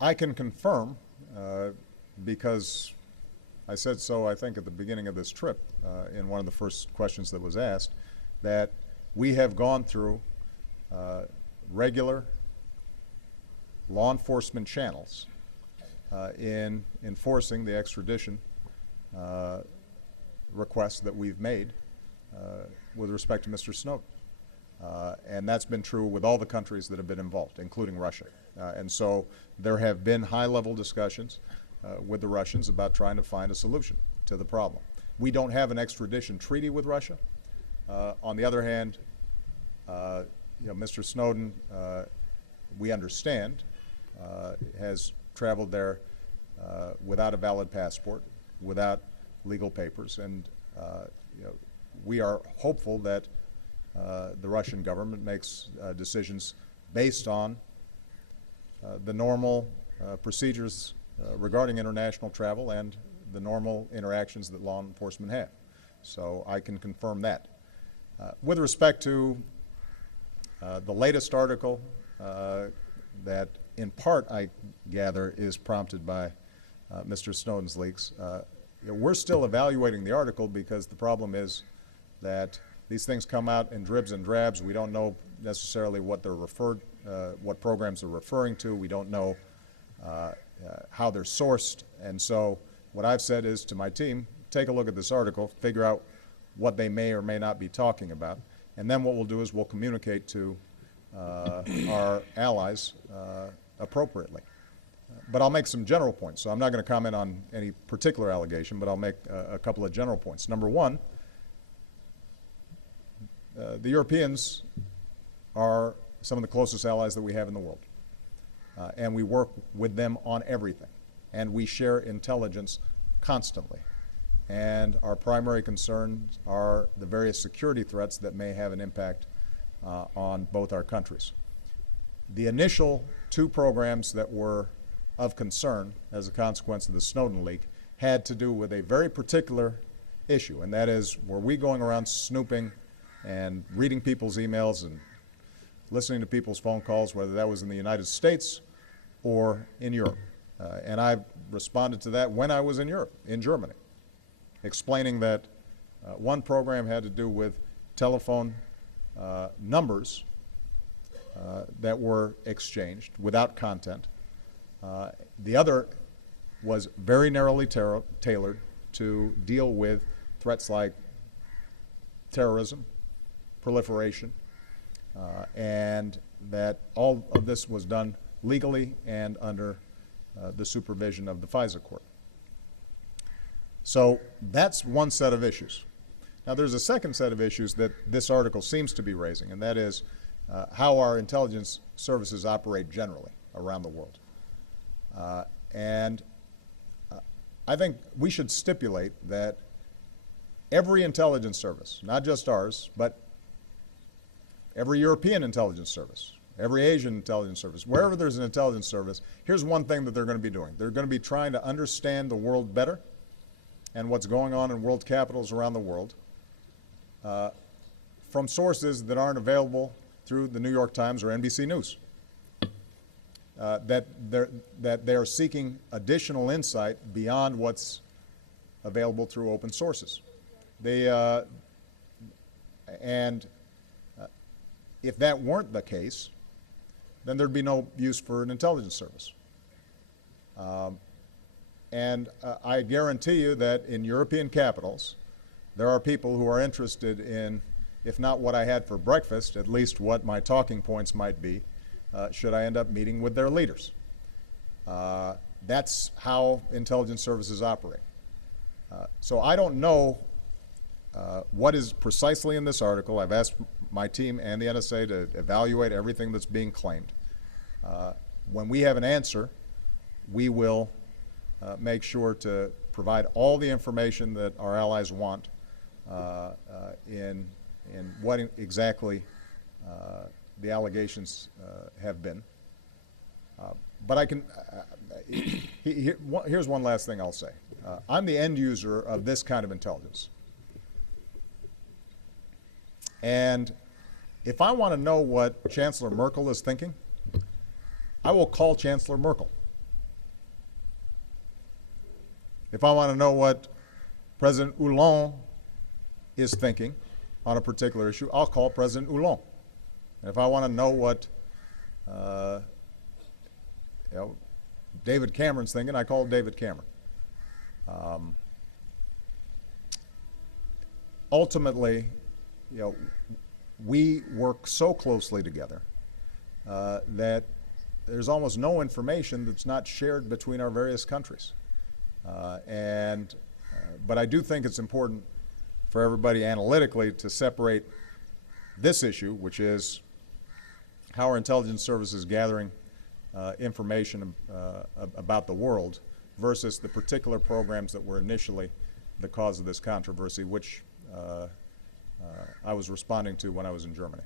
I can confirm, because I said so, I think, at the beginning of this trip, in one of the first questions that was asked, that we have gone through regular law enforcement channels in enforcing the extradition requests that we've made with respect to Mr. Snowden. And that's been true with all the countries that have been involved, including Russia. And so there have been high-level discussions with the Russians about trying to find a solution to the problem. We don't have an extradition treaty with Russia. On the other hand, Mr. Snowden, we understand, has traveled there without a valid passport, without legal papers, and we are hopeful that the Russian government makes decisions based on the normal procedures regarding international travel and the normal interactions that law enforcement have. So I can confirm that. With respect to the latest article that in part I gather is prompted by Mr. Snowden's leaks, we're still evaluating the article because the problem is that these things come out in dribs and drabs. We don't know necessarily what they're what programs they're referring to. We don't know how they're sourced. And so what I've said is to my team, take a look at this article, figure out what they may or may not be talking about, and then what we'll do is we'll communicate to our allies appropriately. But I'll make some general points. So I'm not going to comment on any particular allegation, but I'll make a couple of general points. Number one, the Europeans are some of the closest allies that we have in the world. And we work with them on everything. And we share intelligence constantly. And our primary concerns are the various security threats that may have an impact on both our countries. The initial two programs that were of concern as a consequence of the Snowden leak had to do with a very particular issue, and that is, were we going around snooping and reading people's emails and listening to people's phone calls, whether that was in the United States or in Europe? And I responded to that when I was in Europe, in Germany, explaining that one program had to do with telephone numbers that were exchanged without content. The other was very narrowly tailored to deal with threats like terrorism, proliferation, and that all of this was done legally and under the supervision of the FISA court. So that's one set of issues. Now there's a second set of issues that this article seems to be raising, and that is how our intelligence services operate generally around the world. I think we should stipulate that every intelligence service, not just ours, but every European intelligence service, every Asian intelligence service, wherever there's an intelligence service, here's one thing that they're going to be doing. They're going to be trying to understand the world better and what's going on in world capitals around the world from sources that aren't available through the New York Times or NBC News. That they're seeking additional insight beyond what's available through open sources. If that weren't the case, then there'd be no use for an intelligence service. I guarantee you that in European capitals, there are people who are interested in, if not what I had for breakfast, at least what my talking points might be, should I end up meeting with their leaders. That's how intelligence services operate. So I don't know what is precisely in this article. I've asked my team and the NSA to evaluate everything that's being claimed. When we have an answer, we will make sure to provide all the information that our allies want in what exactly the allegations have been. But I can, here's one last thing I'll say. I'm the end user of this kind of intelligence. And if I want to know what Chancellor Merkel is thinking, I will call Chancellor Merkel. If I want to know what President Hollande is thinking on a particular issue, I'll call President Hollande. And if I want to know what David Cameron's thinking, I call David Cameron. Ultimately, we work so closely together that there's almost no information that's not shared between our various countries. But I do think it's important for everybody analytically to separate this issue, which is how our intelligence service is gathering information about the world, versus the particular programs that were initially the cause of this controversy, which I was responding to when I was in Germany.